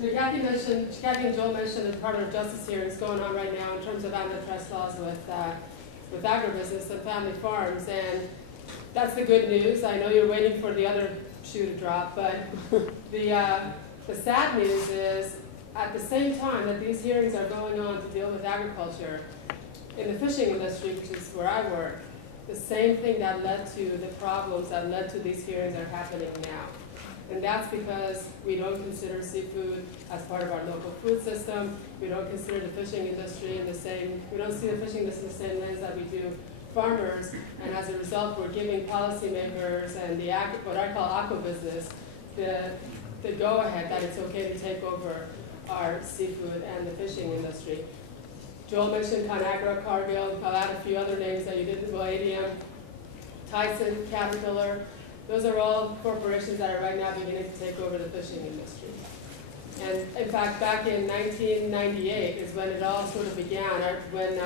Kathy and Joel mentioned the Department of Justice hearings going on right now in terms of antitrust laws with agribusiness and family farms, and that's the good news. I know you're waiting for the other shoe to drop, but the sad news is at the same time that these hearings are going on to deal with agriculture, in the fishing industry, which is where I work, the same thing that led to the problems that led to these hearings are happening now. And that's because we don't consider seafood as part of our local food system. We don't consider the fishing industry in the same, we don't see the fishing industry in the same lens that we do farmers. And as a result, we're giving policymakers and the what I call aquabusiness the go-ahead that it's okay to take over our seafood and the fishing industry. Joel mentioned ConAgra, Cargill. I'll add a few other names that you didn't, well, ADM, Tyson, Caterpillar. Those are all corporations that are right now beginning to take over the fishing industry. And in fact, back in 1998 is when it all sort of began, when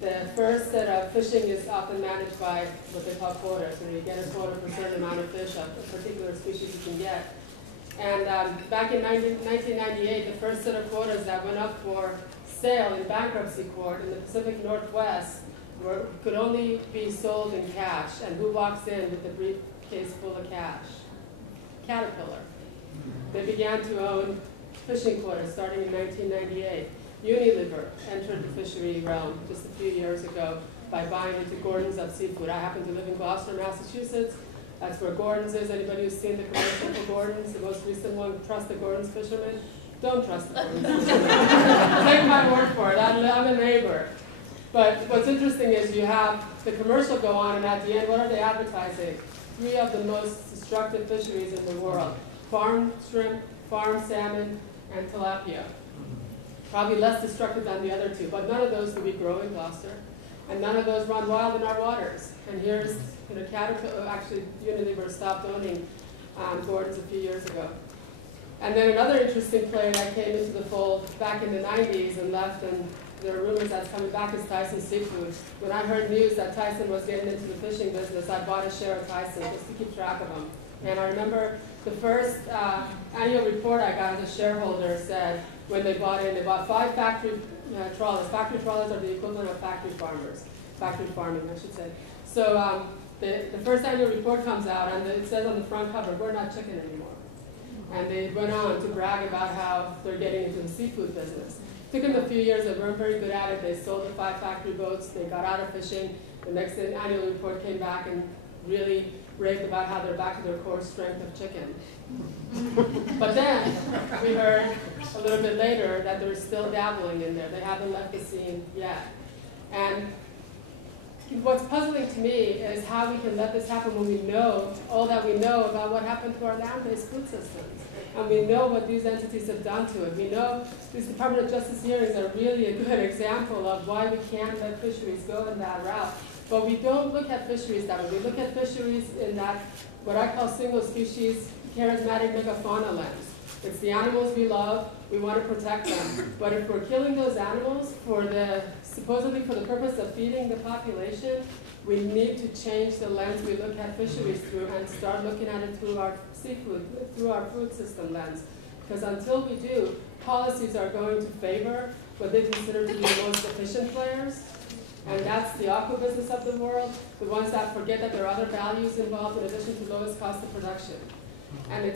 the first set of fishing is often managed by what they call quotas, where you get a quota for a certain amount of fish of a particular species you can get. And back in 1998, the first set of quotas that went up for sale in bankruptcy court in the Pacific Northwest could only be sold in cash. And who walks in with the briefcase full of cash? Caterpillar. They began to own fishing quotas starting in 1998. Unilever entered the fishery realm just a few years ago by buying into Gordon's of seafood. I happen to live in Gloucester, Massachusetts. That's where Gordon's is. Anybody who's seen the commercial for Gordon's, the most recent one, trust the Gordon's fishermen? Don't trust the Gordon's fishermen. Take my word for it. I'm a neighbor. But what's interesting is you have the commercial go on, and at the end, what are they advertising? 3 of the most destructive fisheries in the world. Farm shrimp, farm salmon, and tilapia. Probably less destructive than the other 2, but none of those would be growing in Gloucester, and none of those run wild in our waters. And here's, Caterpillar, actually Unilever stopped owning Gordon's a few years ago. And then another interesting player that came into the fold back in the 90s and left, and there are rumors that's coming back, is Tyson Seafood. When I heard news that Tyson was getting into the fishing business, I bought a share of Tyson just to keep track of them. And I remember the first annual report I got as a shareholder said, when they bought 5 factory trawlers. Factory trawlers are the equivalent of factory farmers. Factory farming, I should say. So the first annual report comes out, and it says on the front cover, we're not chicken anymore. And they went on to brag about how they're getting into the seafood business. It took them a few years. They weren't very good at it. They sold the 5 factory boats. They got out of fishing. The next annual report came back and really raved about how they're back to their core strength of chicken. But then we heard a little bit later that they're still dabbling in there. They haven't left the scene yet. And what's puzzling to me is how we can let this happen when we know all that we know about what happened to our land-based food systems. And we know what these entities have done to it. We know these Department of Justice hearings are really a good example of why we can't let fisheries go in that route. But we don't look at fisheries that way. We look at fisheries in that, what I call single species, charismatic megafauna lens. It's the animals we love, we want to protect them. But if we're killing those animals supposedly for the purpose of feeding the population, we need to change the lens we look at fisheries through and start looking at it through our seafood, through our food system lens. Because until we do, policies are going to favor what they consider to be the most efficient players. And that's the aquabusiness of the world, the ones that forget that there are other values involved in addition to lowest cost of production. And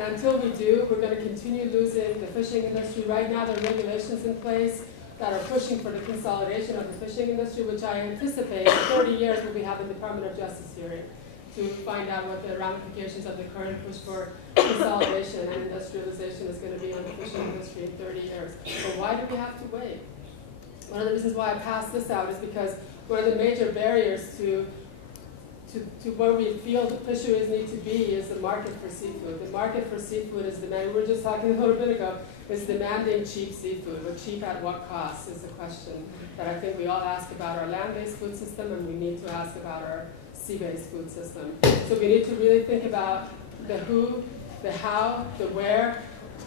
until we do, we're going to continue losing the fishing industry. Right now, there are regulations in place that are pushing for the consolidation of the fishing industry, which I anticipate in 30 years we'll be having the Department of Justice hearing to find out what the ramifications of the current push for consolidation and industrialization is going to be on the fishing industry in 30 years. But why do we have to wait? One of the reasons why I passed this out is because one of the major barriers to where we feel the fisheries need to be is the market for seafood. The market for seafood is demanding, we were just talking a little bit ago, is demanding cheap seafood. But cheap at what cost is the question that I think we all ask about our land-based food system, and we need to ask about our sea-based food system. So we need to really think about the who, the how, the where.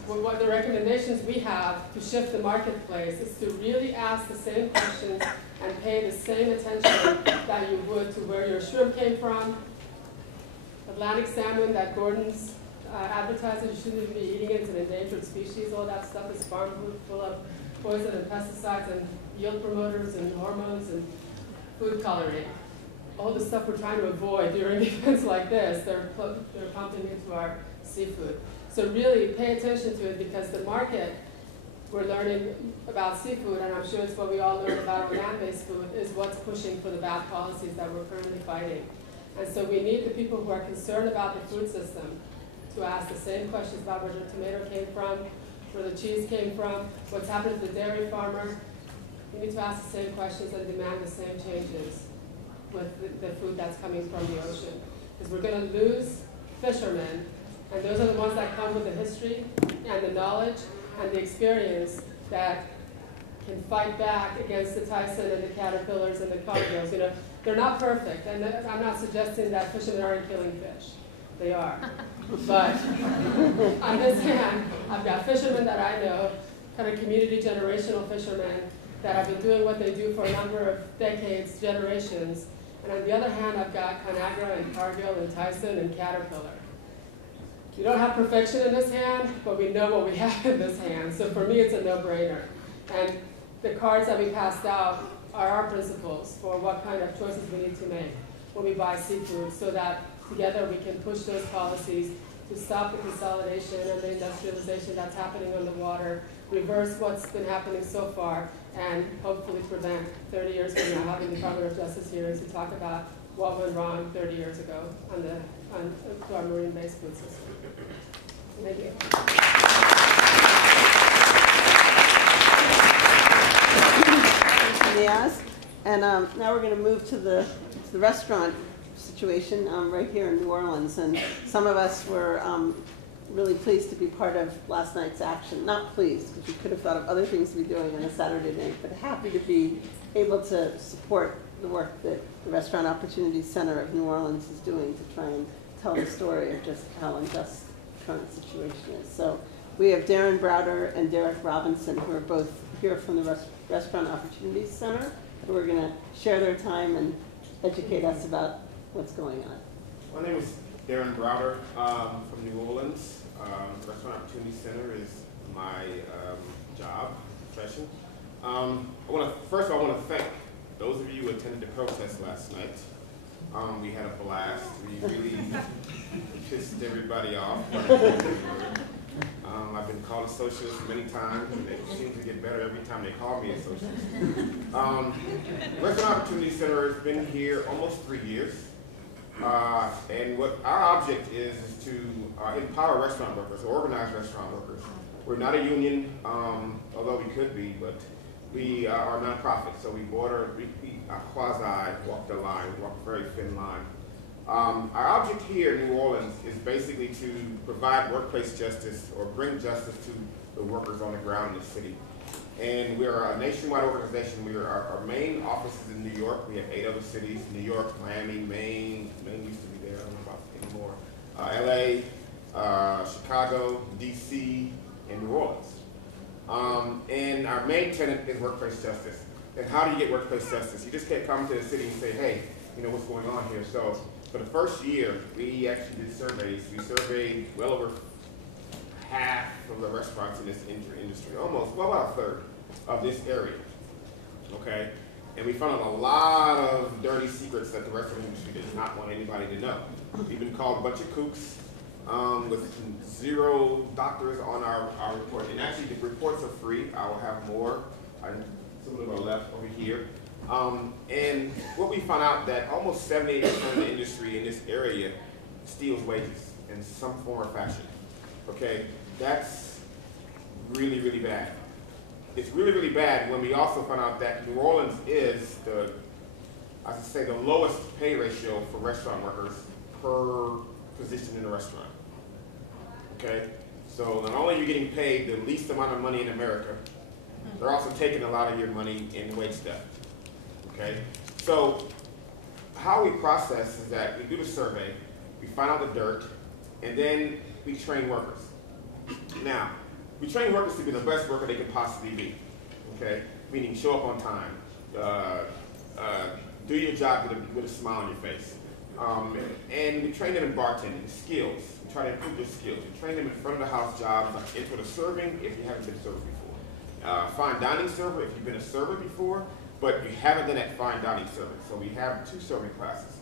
What the recommendations we have to shift the marketplace is to really ask the same questions and pay the same attention that you would to where your shrimp came from, Atlantic salmon that Gordon's advertising, you shouldn't even be eating it, it's an endangered species, all that stuff is farm food full of poison and pesticides and yield promoters and hormones and food coloring. All the stuff we're trying to avoid during events like this, they're pumping into our seafood. So really pay attention to it, because the market, we're learning about seafood, and I'm sure it's what we all learn about our land-based food, is what's pushing for the bad policies that we're currently fighting. And so we need the people who are concerned about the food system to ask the same questions about where the tomato came from, where the cheese came from, what's happened to the dairy farmer. We need to ask the same questions and demand the same changes with the food that's coming from the ocean. Because we're going to lose fishermen, and those are the ones that come with the history and the knowledge and the experience that can fight back against the Tyson and the caterpillars and the cargills. You know, they're not perfect, and I'm not suggesting that fishermen aren't killing fish. They are. But on this hand, I've got fishermen that I know, kind of community generational fishermen, that have been doing what they do for a number of decades, generations. And on the other hand, I've got Conagra and Cargill and Tyson and Caterpillar. We don't have perfection in this hand, but we know what we have in this hand. So for me, it's a no-brainer. And the cards that we passed out are our principles for what kind of choices we need to make when we buy seafood, so that together we can push those policies to stop the consolidation and the industrialization that's happening on the water, reverse what's been happening so far, and hopefully prevent 30 years from now having the Department of Justice hearings to talk about what went wrong 30 years ago to our marine-based food system. Thank you. Yes, and now we're going to move to the restaurant situation right here in New Orleans, and some of us were really pleased to be part of last night's action. Not pleased, because we could have thought of other things to be doing on a Saturday night, but happy to be able to support the work that the Restaurant Opportunities Center of New Orleans is doing to try and tell the story of just how unjust the current situation is. So we have Darren Browder and Derek Robinson, who are both here from the Restaurant Opportunities Center, who are going to share their time and educate us about what's going on. My name is Darren Browder from New Orleans. Restaurant Opportunity Center is my job, profession. First of all, I want to thank those of you who attended the protest last night. We had a blast. We really pissed everybody off. I've been called a socialist many times, and they seem to get better every time they call me a socialist. Restaurant Opportunity Center has been here almost 3 years. And what our object is to empower restaurant workers, organize restaurant workers. We're not a union, although we could be, but we are a nonprofit, so we quasi walk the line, walk a very thin line. Our object here in New Orleans is basically to provide workplace justice, or bring justice to the workers on the ground in the city. And we are a nationwide organization. Our main office is in New York. We have 8 other cities: New York, Miami, Maine used to be there, I don't know about it anymore, LA, Chicago, DC, and New Orleans. And our main tenet is workplace justice. And how do you get workplace justice? You just can't come to the city and say, hey, you know, what's going on here? So for the first year, we actually did surveys. We surveyed well over half of the restaurants in this industry, well, about a third of this area, okay? And we found a lot of dirty secrets that the restaurant industry did not want anybody to know. We've been called a bunch of kooks with 0 doctors on our report. And actually, the reports are free. I will have more. Some of them are left over here. And what we found out that almost 78% of the industry in this area steals wages in some form or fashion. Okay, that's really, really bad. It's really, really bad when we also found out that New Orleans is the lowest pay ratio for restaurant workers per position in a restaurant. Okay, so not only are you getting paid the least amount of money in America, they're also taking a lot of your money in wage theft. Okay, so how we process is that we do the survey, we find out the dirt, and then we train workers. Now, we train workers to be the best worker they could possibly be, okay? Meaning show up on time, do your job with a smile on your face. And we train them in bartending, skills. We try to improve their skills. You train them in front of the house jobs, like intro to serving if you haven't been served before. Fine dining server if you've been a server before, but you haven't done that fine dining serving. So we have 2 serving classes.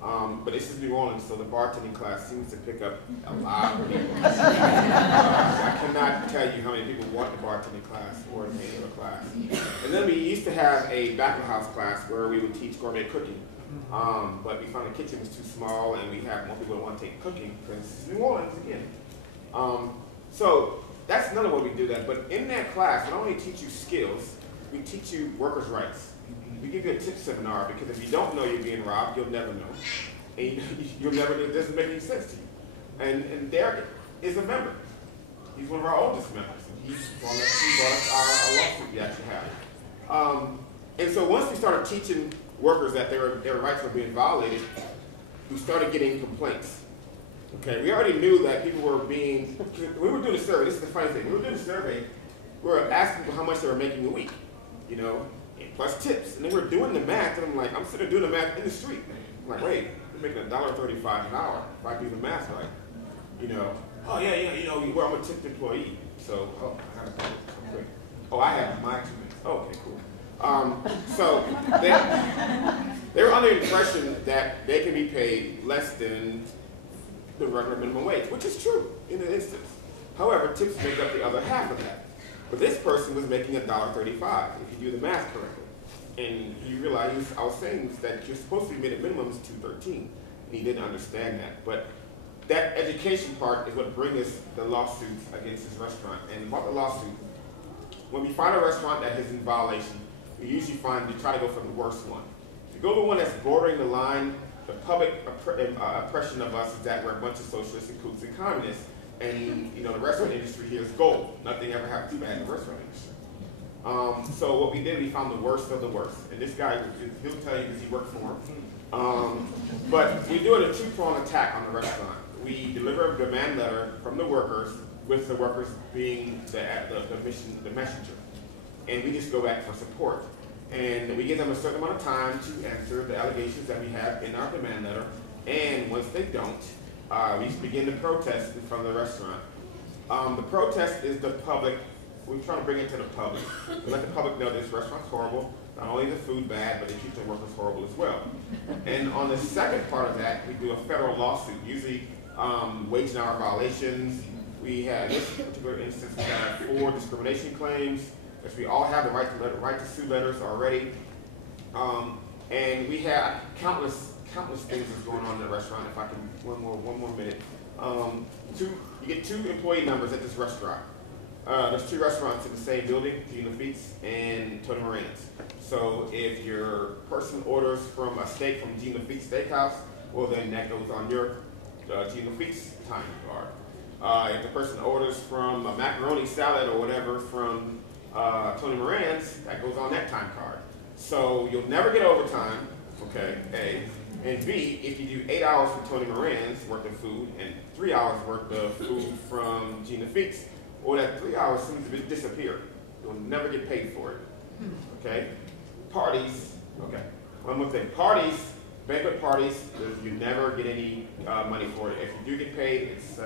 But this is New Orleans, so the bartending class seems to pick up a lot of people. I cannot tell you how many people want the bartending class or any other class. And then we used to have a back-of-house class where we would teach gourmet cooking. But we found the kitchen was too small, and we have more people that want to take cooking because it's New Orleans again. So that's none of what we do that. But in that class, we not only teach you skills, we teach you workers' rights. We give you a tip seminar because if you don't know you're being robbed, you'll never know. And you'll never know, it doesn't make any sense to you. And Derek is a member. He's one of our oldest members. And he brought us our lawsuit we actually have. And so once we started teaching workers that their rights were being violated, we started getting complaints. Okay, we already knew that people were being, when we were doing the survey, this is the funny thing, when we were doing the survey, we were asking people how much they were making a week, you know, plus tips. And then we're doing the math, and I'm like, I'm sitting there doing the math in the street. I'm like, wait, we're making $1.35 an hour if I do the math right. You know, oh yeah, you know, well, I'm a tipped employee. So, I gotta go quick. Oh, I have my 2 minutes. Oh, okay, cool. So they were under the impression that they can be paid less than the regular minimum wage, which is true in an instance. However, tips make up the other half of that. But this person was making $1.35 if you do the math correctly. And he realized, I was saying that you're supposed to be made at minimum is $2.13. And he didn't understand that. But that education part is what brings us the lawsuits against this restaurant. And about the lawsuit, when we find a restaurant that is in violation, we usually try to go for the worst one. If you go to one that's bordering the line, the public oppression of us is that we're a bunch of socialists and kooks and communists. And you know, the restaurant industry here is gold. Nothing ever happens bad in the restaurant industry. So what we did, we found the worst of the worst. And this guy, he'll tell you because he worked for him. But we do it a 2-pronged attack on the restaurant. We deliver a demand letter from the workers, with the workers being the messenger. And we just go back for support. And we give them a certain amount of time to answer the allegations that we have in our demand letter. And once they don't, we begin to protest in front of the restaurant. The protest is the public. We're trying to bring it to the public. We let the public know this restaurant's horrible. Not only the food bad, but they treat their workers horrible as well. And on the second part of that, we do a federal lawsuit, usually wage and hour violations. We have, in this particular instance, we have 4 discrimination claims, which we all have the right to sue letters already. And we have countless things that's going on in the restaurant. If I can, one more minute. You get 2 employee numbers at this restaurant. There's 2 restaurants in the same building, Gina Feet's and Tony Moran's. So if your person orders from a steak from Gina Feet's Steakhouse, well then that goes on your Gina Feet's time card. If the person orders from a macaroni salad or whatever from Tony Moran's, that goes on that time card. So you'll never get overtime, okay, A. And B, if you do 8 hours for Tony Moran's worth of food and 3 hours worth of food from Gina Feet's, or that 3 hours seems to disappear. You'll never get paid for it. Okay? Parties, okay. One more thing. Parties, banquet parties, you never get any money for it. If you do get paid, it's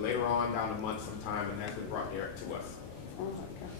later on down the month sometime, and that's been brought here to us. Oh my God.